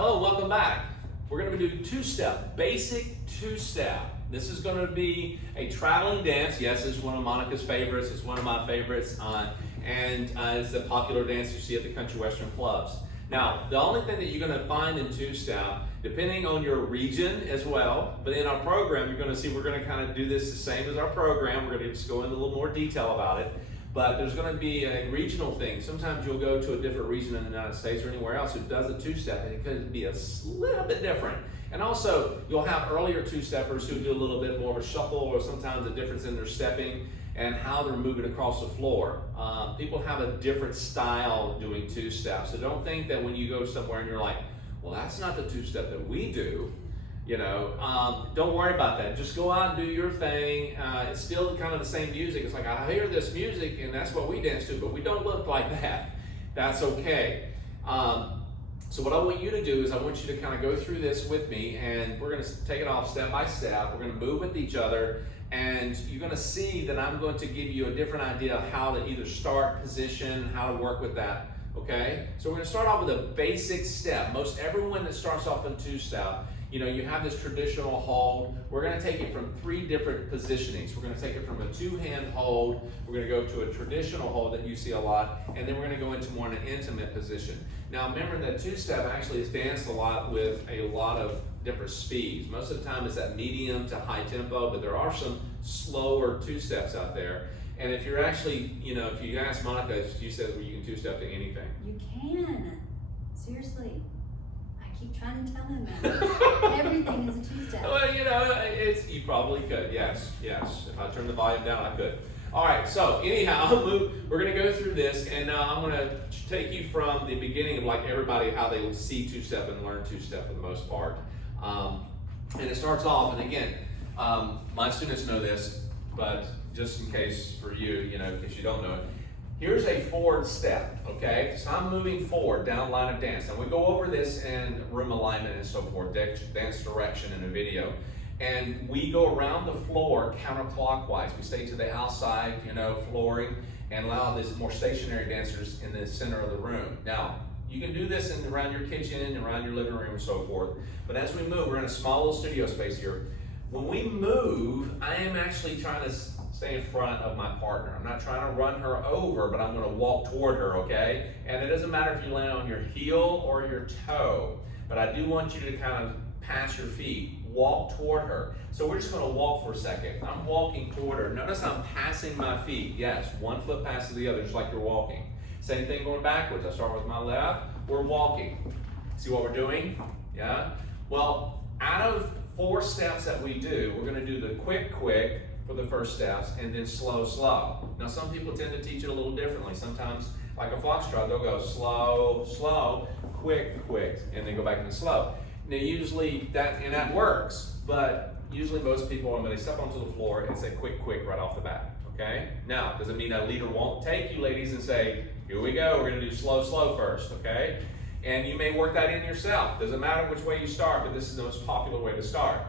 Hello, welcome back. We're going to be doing two-step, basic two-step. This is going to be a traveling dance. Yes, it's one of Monica's favorites. It's one of my favorites. And it's a popular dance you see at the country western clubs. Now, the only thing that you're going to find in two-step, depending on your region as well, but in our program, you're going to see we're going to kind of do this the same as our program. We're going to just go into a little more detail about it. But there's going to be a regional thing. Sometimes you'll go to a different region in the United States or anywhere else who does a two-step, and it could be a little bit different. And also, you'll have earlier two-steppers who do a little bit more of a shuffle, or sometimes a difference in their stepping and how they're moving across the floor. People have a different style doing two-step. So don't think that when you go somewhere and you're like, well, that's not the two-step that we do. Don't worry about that. Just go out and do your thing. It's still kind of the same music. It's like, I hear this music and that's what we dance to, but we don't look like that. That's okay. So what I want you to do is I want you to kind of go through this with me, and we're going to take it off step by step. We're going to move with each other, and you're going to see that I'm going to give you a different idea of how to either start, position, how to work with that. Okay? So we're going to start off with a basic step. Most everyone that starts off in two-step, you have this traditional hold. We're going to take it from three different positionings. We're going to take it from a two-hand hold. We're going to go to a traditional hold that you see a lot, and then we're going to go into more an intimate position. Now, remember that two-step actually is danced a lot with a lot of different speeds. Most of the time it's at medium to high tempo, but there are some slower two-steps out there. And if you're actually, if you ask Monica, she says, well, you can two-step to anything. You can. Seriously. I keep trying to tell him that. Everything is a two-step. Well, you probably could. Yes. If I turn the volume down, I could. All right, so anyhow, we're going to go through this, and I'm going to take you from the beginning of like everybody, how they see two-step and learn two-step for the most part. And it starts off, and again, my students know this, but just in case for you, in case you don't know it, here's a forward step, okay? So I'm moving forward down line of dance. And we go over this in room alignment and so forth, dance direction in a video. And we go around the floor counterclockwise. We stay to the outside, flooring, and allow these more stationary dancers in the center of the room. Now, you can do this around your kitchen, around your living room, and so forth. But as we move, we're in a small little studio space here. When we move, I am actually trying to stay in front of my partner. I'm not trying to run her over, but I'm going to walk toward her, okay? And it doesn't matter if you land on your heel or your toe, but I do want you to kind of pass your feet, walk toward her. So we're just going to walk for a second. I'm walking toward her. Notice I'm passing my feet. Yes, one foot passes the other, just like you're walking. Same thing going backwards. I start with my left. We're walking. See what we're doing? Yeah? Well, out of 4 steps that we do, we're going to do the quick for the first steps, and then slow. Now, some people tend to teach it a little differently. Sometimes, like a foxtrot, they'll go slow, quick, and then go back into slow. Now, usually that works, but usually most people, when they step onto the floor, it's a quick right off the bat, okay? Now, does it mean that leader won't take you, ladies, and say, here we go, we're gonna do slow first, okay? And you may work that in yourself. Doesn't matter which way you start, but this is the most popular way to start.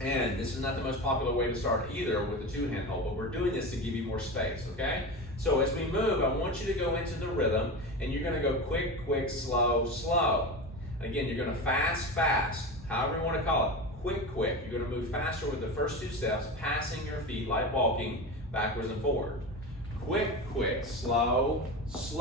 And this is not the most popular way to start either with the two-hand hold, but we're doing this to give you more space, okay? So as we move, I want you to go into the rhythm, and you're gonna go quick, slow. Again, you're going to fast, however you want to call it. Quick. You're going to move faster with the first 2 steps, passing your feet like walking backwards and forward. Quick, slow.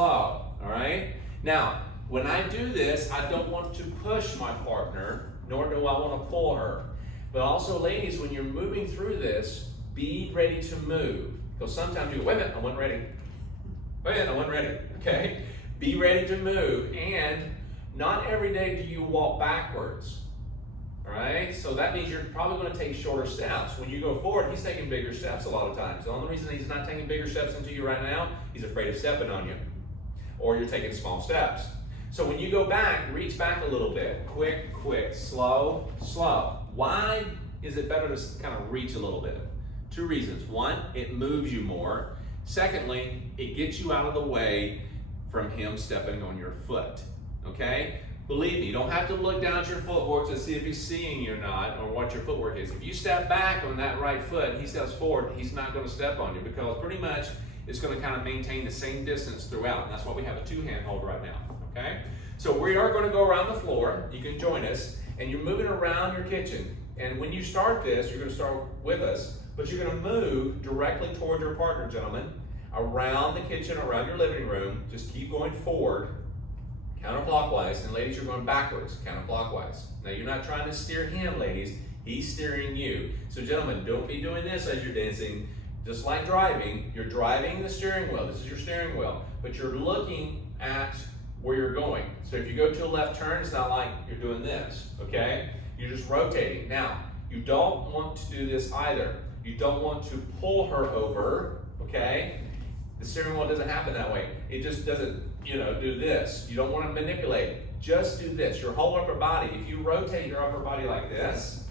All right? Now, when I do this, I don't want to push my partner, nor do I want to pull her. But also, ladies, when you're moving through this, be ready to move. Because sometimes you go, wait a minute, I wasn't ready. Okay? Be ready to move. And not every day do you walk backwards, all right? So that means you're probably going to take shorter steps. When you go forward, he's taking bigger steps a lot of times. The only reason he's not taking bigger steps into you right now, he's afraid of stepping on you, or you're taking small steps. So when you go back, reach back a little bit. Quick, slow. Why is it better to kind of reach a little bit? 2 reasons. 1, it moves you more. Secondly, it gets you out of the way from him stepping on your foot. Okay? Believe me, you don't have to look down at your footwork to see if he's seeing you or not, or what your footwork is. If you step back on that right foot and he steps forward, he's not going to step on you, because pretty much it's going to kind of maintain the same distance throughout. And that's why we have a 2-hand hold right now. Okay? So we are going to go around the floor. You can join us, and you're moving around your kitchen. And when you start this, you're going to start with us, but you're going to move directly toward your partner, gentlemen, around the kitchen, around your living room. Just keep going forward, counterclockwise, and ladies, you're going backwards, counterclockwise. Now, you're not trying to steer him, ladies. He's steering you. So, gentlemen, don't be doing this as you're dancing. Just like driving, you're driving the steering wheel. This is your steering wheel, but you're looking at where you're going. So if you go to a left turn, it's not like you're doing this, okay? You're just rotating. Now, you don't want to do this either. You don't want to pull her over, okay? The steering wheel doesn't happen that way. It just doesn't, do this. You don't want to manipulate it. Just do this. Your whole upper body, if you rotate your upper body like this,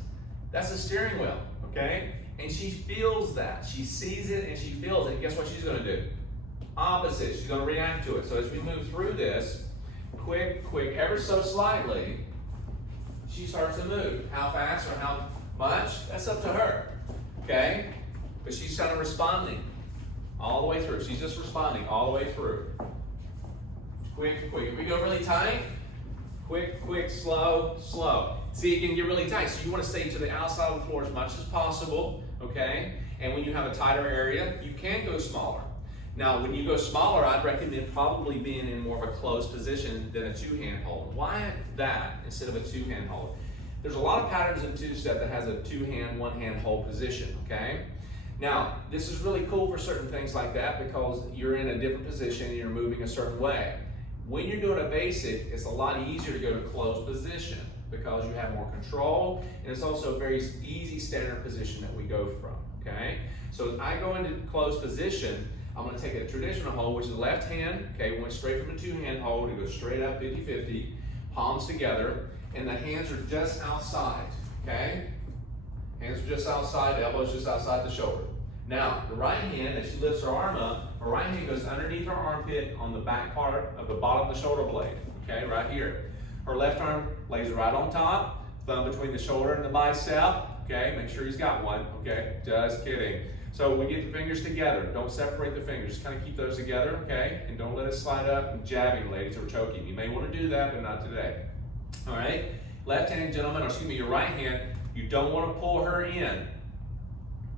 that's the steering wheel, okay? And she feels that. She sees it and she feels it. And guess what she's going to do? Opposite. She's going to react to it. So as we move through this, quick, ever so slightly, she starts to move. How fast or how much? That's up to her. Okay? But she's kind of responding all the way through. She's just responding all the way through. Quick. If we go really tight, quick, slow. See, it can get really tight. So you want to stay to the outside of the floor as much as possible. Okay? And when you have a tighter area, you can go smaller. Now, when you go smaller, I'd recommend probably being in more of a closed position than a two-hand hold. Why that instead of a two-hand hold? There's a lot of patterns in two-step that has a two-hand, one-hand hold position, okay? Now, this is really cool for certain things like that because you're in a different position and you're moving a certain way. When you're doing a basic, it's a lot easier to go to closed position because you have more control, and it's also a very easy standard position that we go from, okay? So as I go into closed position, I'm going to take a traditional hold, which is left hand, okay, went straight from a two-hand hold, it goes straight up 50-50, palms together, and the hands are just outside, okay? Hands are just outside, elbows just outside the shoulder. Now, the right hand, as she lifts her arm up, her right hand goes underneath her armpit on the back part of the bottom of the shoulder blade, okay, right here. Her left arm lays right on top, thumb between the shoulder and the bicep, okay, make sure he's got one, okay, just kidding. So we get the fingers together. Don't separate the fingers. Just kind of keep those together, okay? And don't let it slide up and jabbing, ladies, or choking. You may want to do that, but not today. All right? Left hand, gentlemen, or excuse me, your right hand, you don't want to pull her in.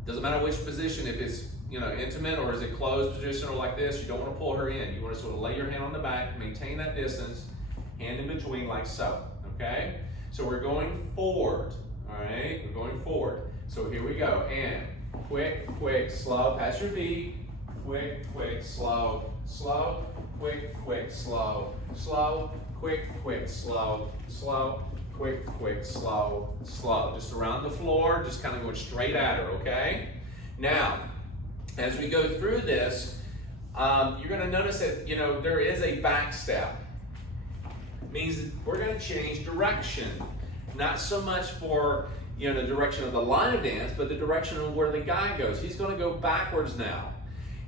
Doesn't matter which position, if it's intimate or is it closed position or like this, you don't want to pull her in. You want to sort of lay your hand on the back, maintain that distance, hand in between like so, okay? So we're going forward, all right? We're going forward. So here we go, and quick, slow, pass your feet, quick, slow, quick, slow, quick, slow, quick, slow. Just around the floor, just kind of going straight at her, okay? Now, as we go through this, you're going to notice that, there is a back step. It means that we're going to change direction. Not so much for the direction of the line of dance, but the direction of where the guy goes. He's going to go backwards now,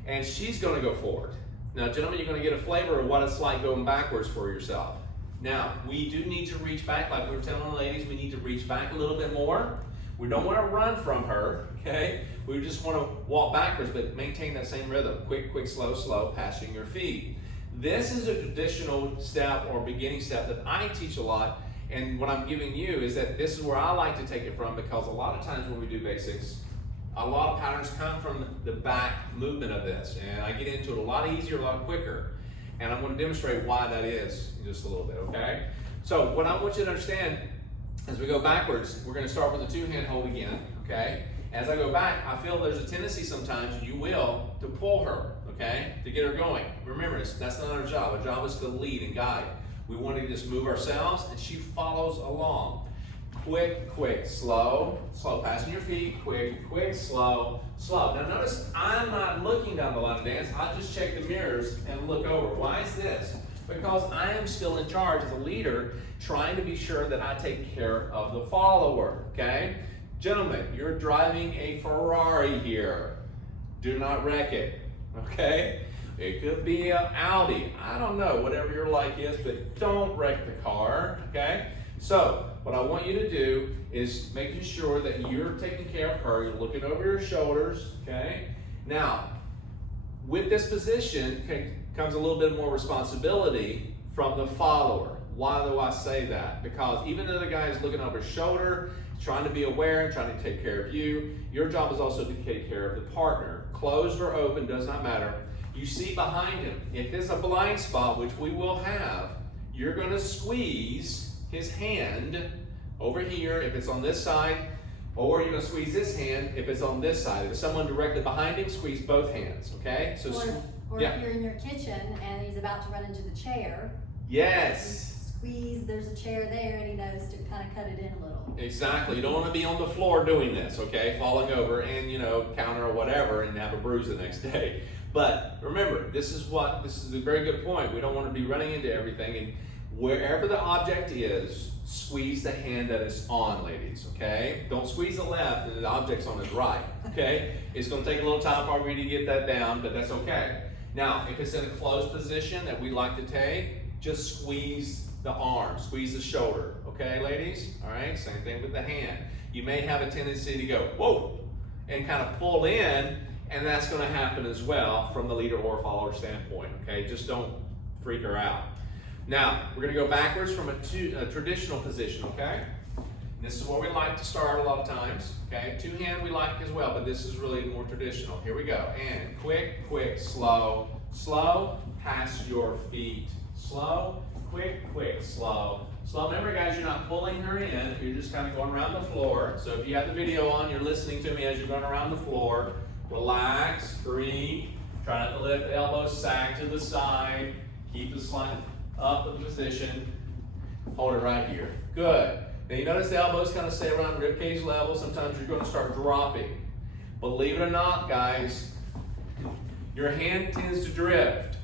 and she's going to go forward. Now, gentlemen, you're going to get a flavor of what it's like going backwards for yourself. Now, we do need to reach back, like we were telling the ladies, we need to reach back a little bit more. We don't want to run from her, okay? We just want to walk backwards, but maintain that same rhythm. Quick, slow, passing your feet. This is a traditional step or beginning step that I teach a lot. And what I'm giving you is that this is where I like to take it from, because a lot of times when we do basics, a lot of patterns come from the back movement of this. And I get into it a lot easier, a lot quicker. And I'm going to demonstrate why that is in just a little bit, okay? So what I want you to understand, as we go backwards, we're going to start with the two-hand hold again, okay? As I go back, I feel there's a tendency sometimes, you will, to pull her, okay? To get her going. Remember, that's not our job. Our job is to lead and guide. We want to just move ourselves, and she follows along. Quick, slow, passing your feet, quick, slow. Now notice I'm not looking down the line of dance, I just check the mirrors and look over. Why is this? Because I am still in charge as a leader, trying to be sure that I take care of the follower, okay? Gentlemen, you're driving a Ferrari here. Do not wreck it, okay? It could be an Audi, I don't know, whatever your like is, but don't wreck the car, okay? So, what I want you to do is making sure that you're taking care of her, you're looking over your shoulders, okay? Now, with this position comes a little bit more responsibility from the follower. Why do I say that? Because even though the guy is looking over his shoulder, trying to be aware and trying to take care of you, your job is also to take care of the partner. Closed or open, does not matter. You see behind him. If there's a blind spot, which we will have, you're going to squeeze his hand over here if it's on this side, or you're going to squeeze his hand if it's on this side. If there's someone directly behind him, squeeze both hands, okay? So, or if you're in your kitchen and he's about to run into the chair. Yes. Squeeze, there's a chair there and he knows to kind of cut it in a little. Exactly. You don't want to be on the floor doing this, okay? Falling over and, counter or whatever and have a bruise the next day. But remember, this is a very good point. We don't want to be running into everything. And wherever the object is, squeeze the hand that it's on, ladies, okay? Don't squeeze the left and the object's on his right, okay? It's going to take a little time for you to get that down, but that's okay. Now, if it's in a closed position that we like to take, just squeeze the arm, squeeze the shoulder, okay, ladies? All right, same thing with the hand. You may have a tendency to go, whoa, and kind of pull in, and that's going to happen as well from the leader or follower standpoint, okay? Just don't freak her out. Now, we're going to go backwards from a traditional position, okay? This is where we like to start a lot of times, okay? Two hand we like as well, but this is really more traditional. Here we go. And quick, quick, slow, slow, past your feet. Slow, quick, quick, slow, slow. Remember, guys, you're not pulling her in. You're just kind of going around the floor. So if you have the video on, you're listening to me as you're going around the floor. Relax, breathe. Try not to lift the elbows, sag to the side. Keep the slide up in position. Hold it right here. Good. Now you notice the elbows kind of stay around ribcage level. Sometimes you're going to start dropping. Believe it or not, guys, your hand tends to drift.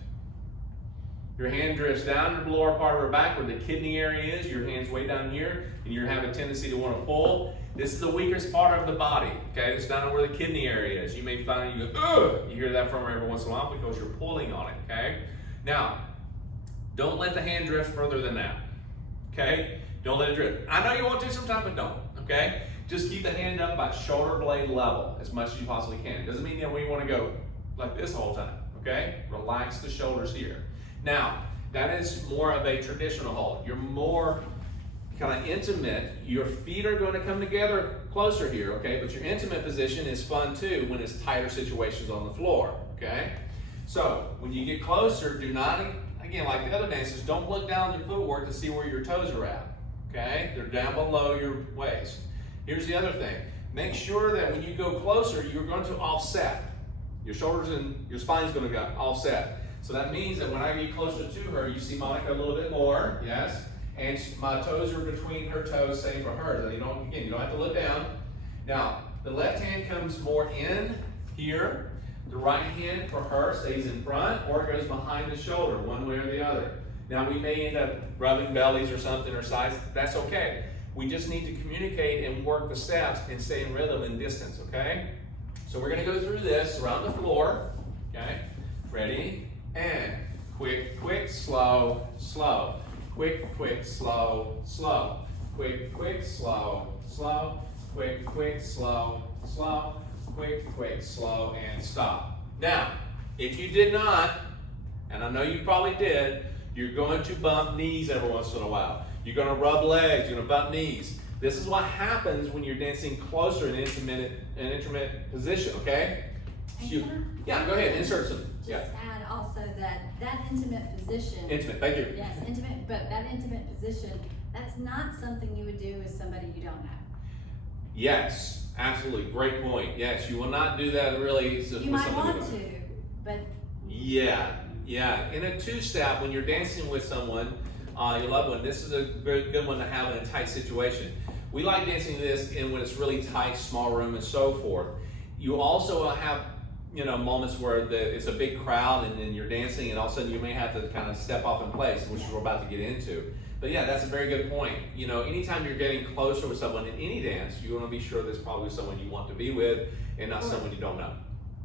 Your hand drifts down to the lower part of her back where the kidney area is. Your hand's way down here, and you have a tendency to want to pull. This is the weakest part of the body, okay? It's down where the kidney area is. You may find you go, ugh! You hear that from her every once in a while because you're pulling on it, okay? Now, don't let the hand drift further than that, okay? Don't let it drift. I know you want to sometimes, but don't, okay? Just keep the hand up by shoulder blade level as much as you possibly can. It doesn't mean that we want to go like this the whole time, okay? Relax the shoulders here. Now, that is more of a traditional hold. You're more kind of intimate. Your feet are going to come together closer here, okay? But your intimate position is fun too when it's tighter situations on the floor, okay? So, when you get closer, do not, again, like the other dances, don't look down your footwork to see where your toes are at, okay? They're down below your waist. Here's the other thing. Make sure that when you go closer, you're going to offset. Your shoulders and your spine is going to go offset. So that means that when I get closer to her, you see Monica a little bit more, yes? And my toes are between her toes, same for her. So you don't have to look down. Now, the left hand comes more in here. The right hand for her stays in front or it goes behind the shoulder, one way or the other. Now, we may end up rubbing bellies or something or sides. That's okay. We just need to communicate and work the steps and stay in rhythm and distance, okay? So we're going to go through this around the floor, okay? Ready? And quick, quick, slow, slow. Quick, quick, slow, slow. Quick, quick, slow, slow. Quick, quick, slow, slow. Quick, quick, slow, and stop. Now, if you did not, and I know you probably did, you're going to bump knees every once in a while. You're going to rub legs, you're going to bump knees. This is what happens when you're dancing closer in an intimate position, okay? Yeah, go ahead, insert some. Just add also that intimate position. Intimate, thank you. Yes, intimate, but that intimate position, that's not something you would do with somebody you don't know. Yes, absolutely, great point. Yes, you will not do that really. You might want to, but. Yeah. In a two-step, when you're dancing with someone, your loved one, this is a very good one to have in a tight situation. We like dancing this in when it's really tight, small room, and so forth. You also have moments where it's a big crowd and then you're dancing and all of a sudden you may have to kind of step off in place, which we're about to get into. But yeah, that's a very good point. Anytime you're getting closer with someone in any dance, you want to be sure that's probably someone you want to be with and not someone you don't know.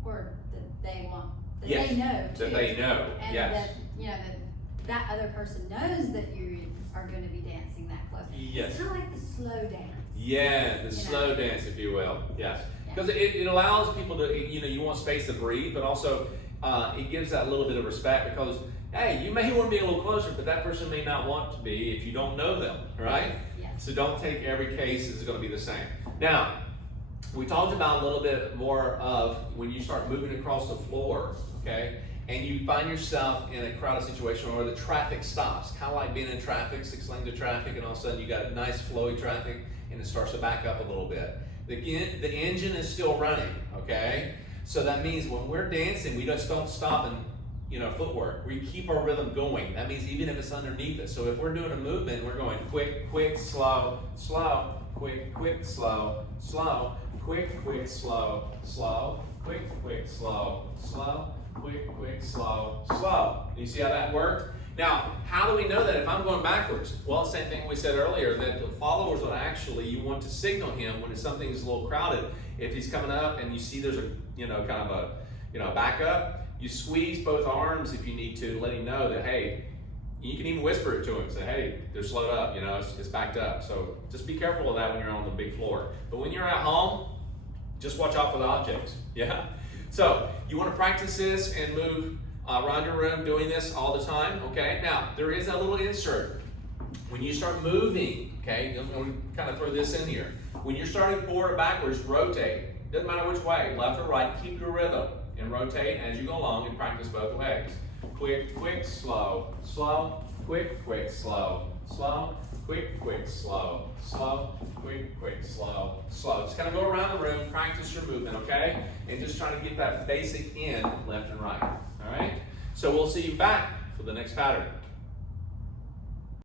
Or that they want, that yes. they know too. That they know, and yes. that other person knows that you are going to be dancing that close. Yes. It's kind of like the slow dance. Yeah, the slow dance, if you will, yes. Because it allows people to, you want space to breathe, but also it gives that little bit of respect because hey, you may want to be a little closer, but that person may not want to be if you don't know them, right? Yes. So don't take every case as going to be the same. Now, we talked about a little bit more of when you start moving across the floor, okay? And you find yourself in a crowded situation where the traffic stops, kind of like being in traffic, 6 lanes of traffic, and all of a sudden you got nice flowy traffic, and it starts to back up a little bit. The engine is still running, okay? So that means when we're dancing, we just don't stop and, footwork. We keep our rhythm going. That means even if it's underneath us. So if we're doing a movement, we're going quick, quick, slow, slow, quick, quick, slow, slow, quick, quick, slow, slow, quick, quick, slow, slow, quick, quick, slow, slow. You see how that worked? Now, how do we know that if I'm going backwards? Well, same thing we said earlier, that the followers will actually, you want to signal him when something's a little crowded. If he's coming up and you see there's a, kind of a, backup, you squeeze both arms if you need to, let him know that, hey, you can even whisper it to him, say, hey, they're slowed up, it's backed up. So just be careful of that when you're on the big floor. But when you're at home, just watch out for the objects, yeah? So you want to practice this and move around your room doing this all the time, okay? Now, there is a little insert. When you start moving, okay, I'm going to kind of throw this in here. When you're starting forward or backwards, rotate. Doesn't matter which way, left or right, keep your rhythm and rotate as you go along and practice both ways. Quick, quick, slow, slow, quick, quick, slow, slow, quick, quick, slow, slow, quick, quick, slow, slow. Just kind of go around the room, practice your movement, okay? And just try to get that basic in left and right, all right? So we'll see you back for the next pattern.